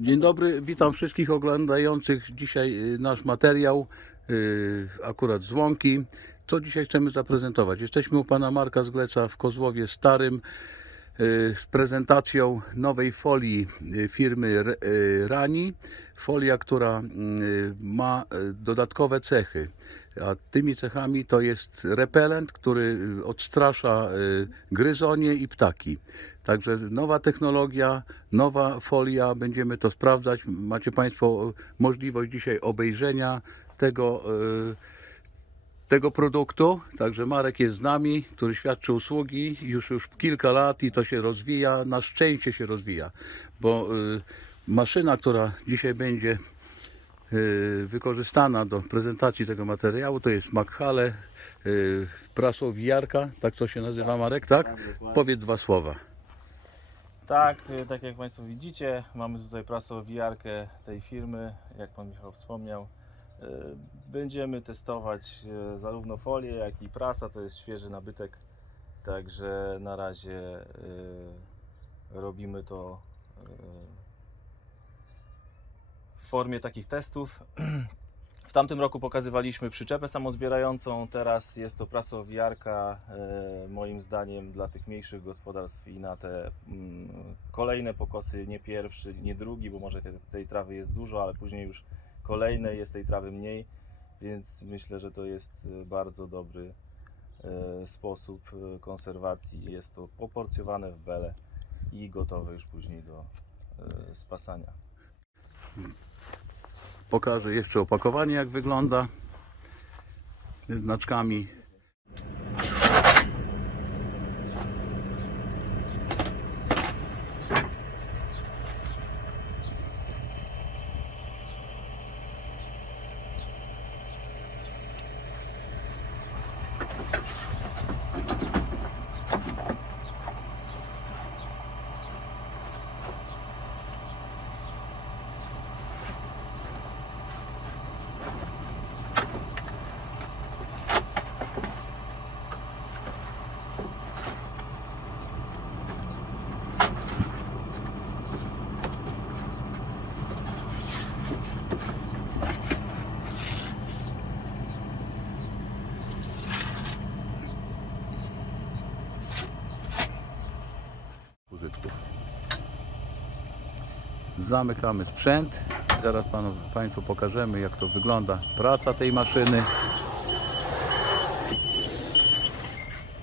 Dzień dobry, witam wszystkich oglądających dzisiaj y, nasz materiał, y, akurat z Łąki. Co dzisiaj chcemy zaprezentować? Jesteśmy u pana Marka Zgleca w Kozłowie Starym y, z prezentacją nowej folii firmy Rani. Folia, która y, ma dodatkowe cechy. A tymi cechami to jest repelent, który y, odstrasza y, gryzonie i ptaki. Także nowa technologia, nowa folia, będziemy to sprawdzać. Macie Państwo możliwość dzisiaj obejrzenia tego, y, tego produktu. Także Marek jest z nami, który świadczy usługi już, już kilka lat i to się rozwija. Na szczęście się rozwija, bo y, maszyna, która dzisiaj będzie y, wykorzystana do prezentacji tego materiału, to jest Makhale y, prasowijarka, tak to się nazywa Marek, tak? Tak. Powiedz dwa słowa. Tak, y, tak jak Państwo widzicie, mamy tutaj prasowijarkę tej firmy, jak Pan Michał wspomniał. Y, Będziemy testować y, zarówno folię, jak i prasa, to jest świeży nabytek. Także na razie y, robimy to y, formie takich testów. W tamtym roku pokazywaliśmy przyczepę samozbierającą, teraz jest to prasowijarka, e, moim zdaniem dla tych mniejszych gospodarstw i na te mm, kolejne pokosy, nie pierwszy, nie drugi, bo może tej, trawy jest dużo, ale później już kolejne jest tej trawy mniej, więc myślę, że to jest e, bardzo dobry e, sposób konserwacji. Jest to poporcjowane w bele i gotowe już później do spasania. Pokażę jeszcze opakowanie, jak wygląda. Znaczkami. Zamykamy sprzęt. Zaraz panu, Państwu pokażemy, jak to wygląda praca tej maszyny.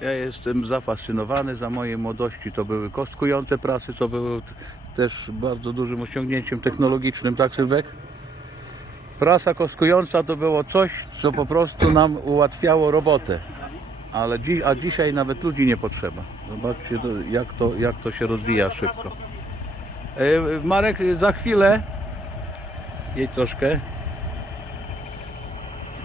Ja jestem zafascynowany. Za mojej młodości to były kostkujące prasy, co było też bardzo dużym osiągnięciem technologicznym, tak Sylwek? Prasa kostkująca to było coś, co po prostu nam ułatwiało robotę. Ale dzi- a dzisiaj nawet ludzi nie potrzeba. Zobaczcie, jak, to, jak to się rozwija szybko. E, Marek, za chwilę. Jedź troszkę.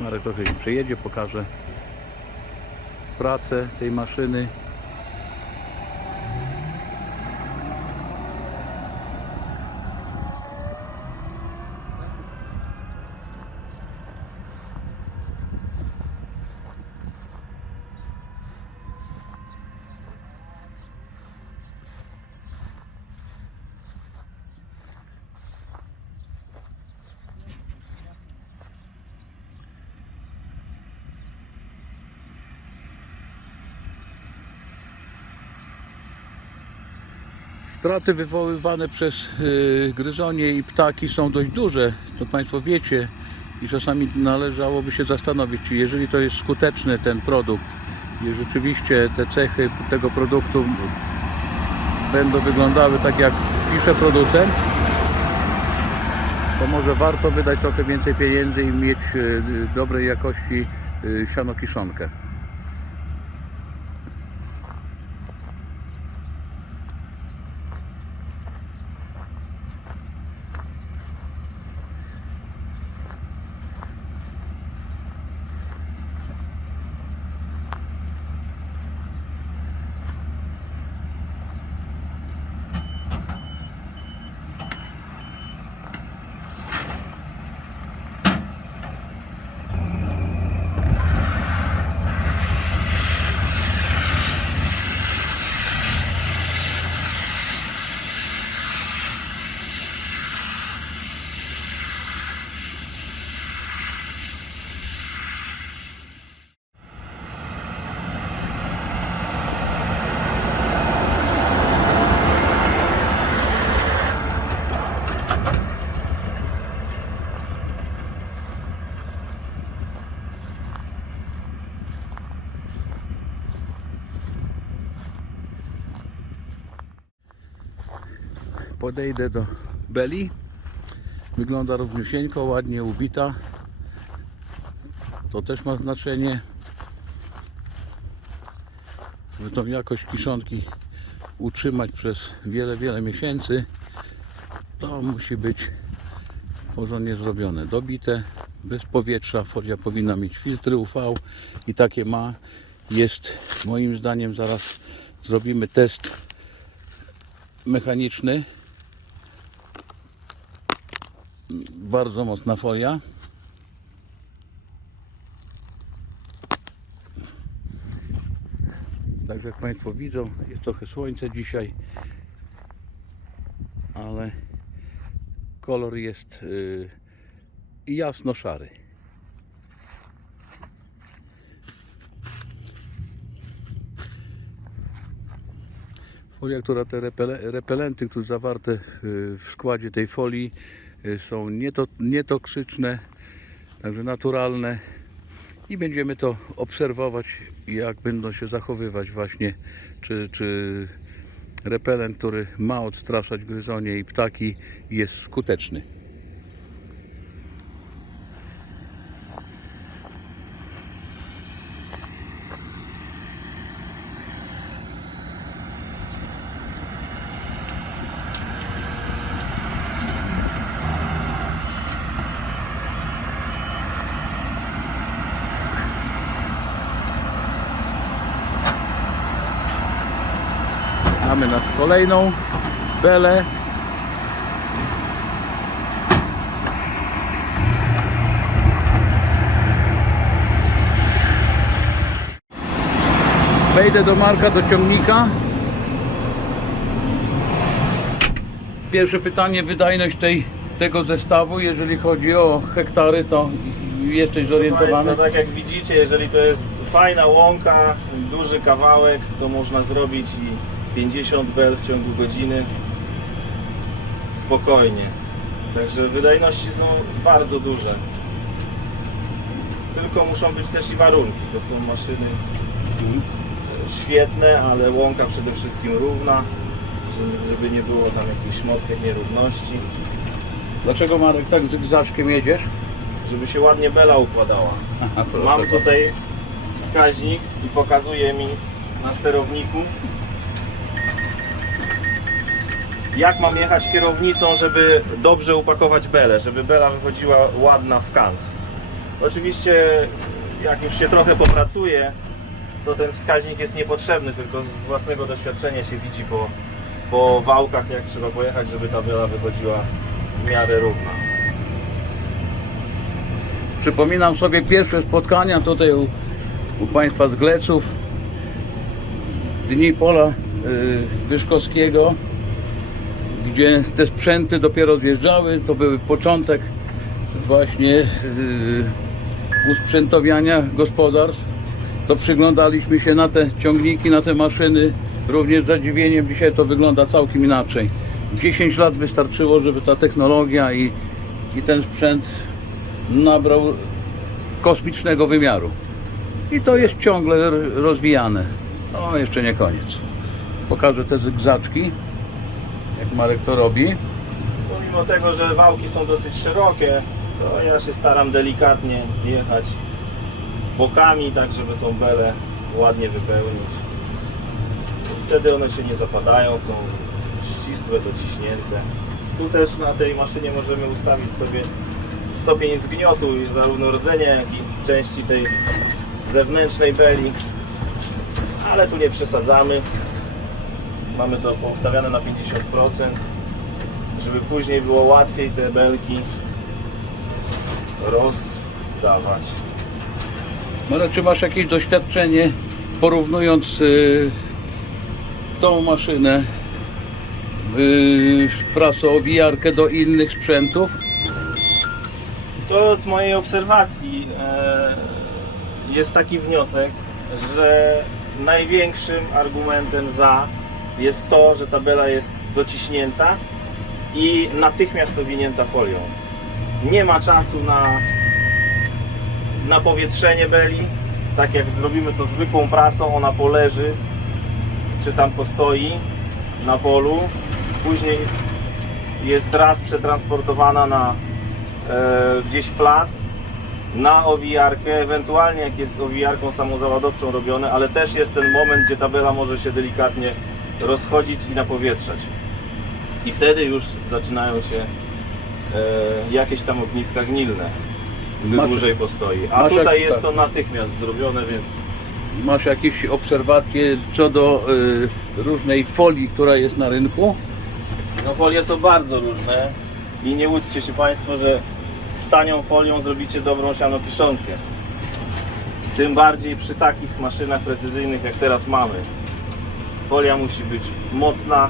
Marek trochę się przejedzie, pokaże pracę tej maszyny. Straty wywoływane przez y, gryzonie i ptaki są dość duże, to Państwo wiecie i czasami należałoby się zastanowić, jeżeli to jest skuteczny ten produkt i rzeczywiście te cechy tego produktu będą wyglądały tak jak pisze producent, to może warto wydać trochę więcej pieniędzy i mieć y, dobrej jakości y, sianokiszonkę. Podejdę do beli. Wygląda równiusieńko, ładnie ubita. To też ma znaczenie. Żeby tą jakość kiszonki utrzymać przez wiele, wiele miesięcy, to musi być porządnie zrobione. Dobite, bez powietrza. Folia powinna mieć filtry UV i takie ma. Jest moim zdaniem, zaraz zrobimy test mechaniczny. Bardzo mocna folia. Także jak Państwo widzą, jest trochę słońce dzisiaj, ale kolor jest y, jasno-szary. Folia, która te repele, repelenty, które zawarte w, w składzie tej folii y, są nieto, nietoksyczne, także naturalne i będziemy to obserwować, jak będą się zachowywać właśnie, czy, czy repelent, który ma odstraszać gryzonie i ptaki jest skuteczny. Mamy na kolejną belę. Wejdę do Marka, do ciągnika. Pierwsze pytanie, wydajność tej, tego zestawu, jeżeli chodzi o hektary, to jesteś zorientowany? Tak jak widzicie, jeżeli to jest fajna łąka, duży kawałek, to można zrobić i 50 bel w ciągu godziny spokojnie. Także wydajności są bardzo duże. Tylko muszą być też i warunki. To są maszyny świetne, ale łąka przede wszystkim równa, żeby- nie było tam jakichś mocnych nierówności, Dlaczego Marek tak zygzaczkiem jedziesz? żeby się ładnie bela układała. Mam tutaj wskaźnik i pokazuje mi na sterowniku jak mam jechać kierownicą, żeby dobrze upakować belę, żeby bela wychodziła ładna w kant. Oczywiście jak już się trochę popracuje, to ten wskaźnik jest niepotrzebny, tylko z własnego doświadczenia się widzi po, po wałkach jak trzeba pojechać, żeby ta bela wychodziła w miarę równa. Przypominam sobie pierwsze spotkania tutaj u, u Państwa z Gleców. Dni pola y, Wyszkowskiego, gdzie te sprzęty dopiero zjeżdżały. To był początek właśnie y, usprzętowiania gospodarstw. To przyglądaliśmy się na te ciągniki, na te maszyny. Również z zadziwieniem dzisiaj to wygląda całkiem inaczej. 10 lat wystarczyło, żeby ta technologia i, i ten sprzęt nabrał kosmicznego wymiaru. I to jest ciągle rozwijane. No, jeszcze nie koniec. Pokażę te zygzaczki, jak Marek to robi. Pomimo tego, że wałki są dosyć szerokie, to ja się staram delikatnie jechać bokami, tak żeby tą belę ładnie wypełnić. Wtedy one się nie zapadają, są ścisłe, dociśnięte. Tu też na tej maszynie możemy ustawić sobie stopień zgniotu zarówno rdzenia, jak i części tej zewnętrznej beli. Ale tu nie przesadzamy. Mamy to ustawiane na 50% żeby później było łatwiej te belki rozdawać. Marek, czy masz jakieś doświadczenie porównując y, tą maszynę y, prasowijarkę do innych sprzętów? To z mojej obserwacji e, jest taki wniosek, że największym argumentem za jest to, że tabela jest dociśnięta i natychmiast owinięta folią. Nie ma czasu na, na powietrzenie beli. Tak jak zrobimy to zwykłą prasą, ona poleży czy tam postoi na polu. Później jest raz przetransportowana na e, gdzieś plac, na owijarkę, ewentualnie jak jest owijarką samozaładowczą robione, ale też jest ten moment, gdzie tabela może się delikatnie rozchodzić i napowietrzać. I wtedy już zaczynają się e, jakieś tam ogniska gnilne, gdy Masz- dłużej postoi. A masz tutaj jak- jest tak. to natychmiast zrobione, więc Masz jakieś obserwacje co do y, różnej folii, która jest na rynku? no folie są bardzo różne i nie łudźcie się Państwo, że tanią folią zrobicie dobrą sianokiszonkę. Tym bardziej przy takich maszynach precyzyjnych jak teraz mamy. Folia musi być mocna,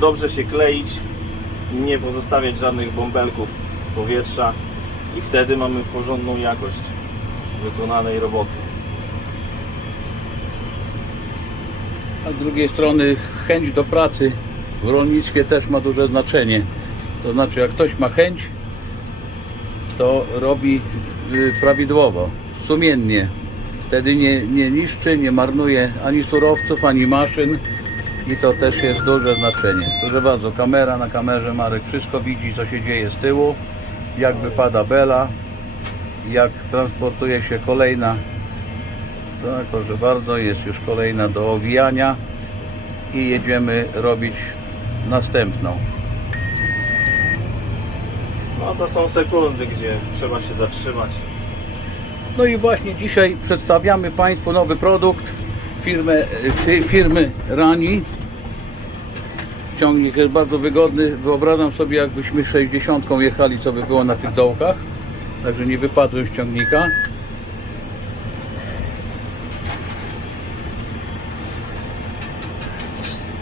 dobrze się kleić, nie pozostawiać żadnych bąbelków powietrza i wtedy mamy porządną jakość wykonanej roboty. A z drugiej strony chęć do pracy w rolnictwie też ma duże znaczenie. To znaczy, jak ktoś ma chęć, to robi y, prawidłowo, sumiennie. Wtedy nie, nie niszczy, nie marnuje ani surowców, ani maszyn i to też jest duże znaczenie. Proszę bardzo, kamera na kamerze, Marek wszystko widzi, co się dzieje z tyłu, jak wypada bela, jak transportuje się kolejna tak, proszę bardzo, jest już kolejna do owijania i jedziemy robić następną. No to są sekundy, gdzie trzeba się zatrzymać. No i właśnie dzisiaj przedstawiamy Państwu nowy produkt firmy, fi- firmy Rani. Ciągnik jest bardzo wygodny. Wyobrażam sobie, jakbyśmy 60 jechali, co by było na tych dołkach. Także nie wypadłem z ciągnika.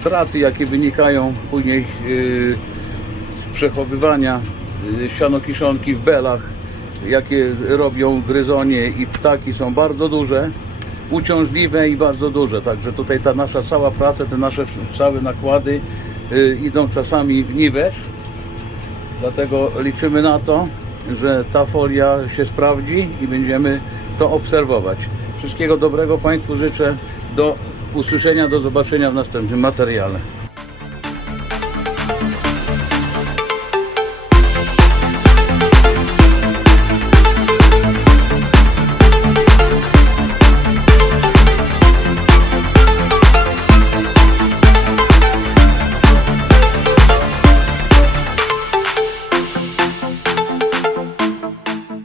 Straty, jakie wynikają później yy, z przechowywania yy, sianokiszonki w belach, jakie robią gryzonie i ptaki są bardzo duże, uciążliwe i bardzo duże. Także tutaj ta nasza cała praca, te nasze całe nakłady y, idą czasami w niwecz. Dlatego liczymy na to, że ta folia się sprawdzi i będziemy to obserwować. Wszystkiego dobrego Państwu życzę. Do usłyszenia, do zobaczenia w następnym materiale.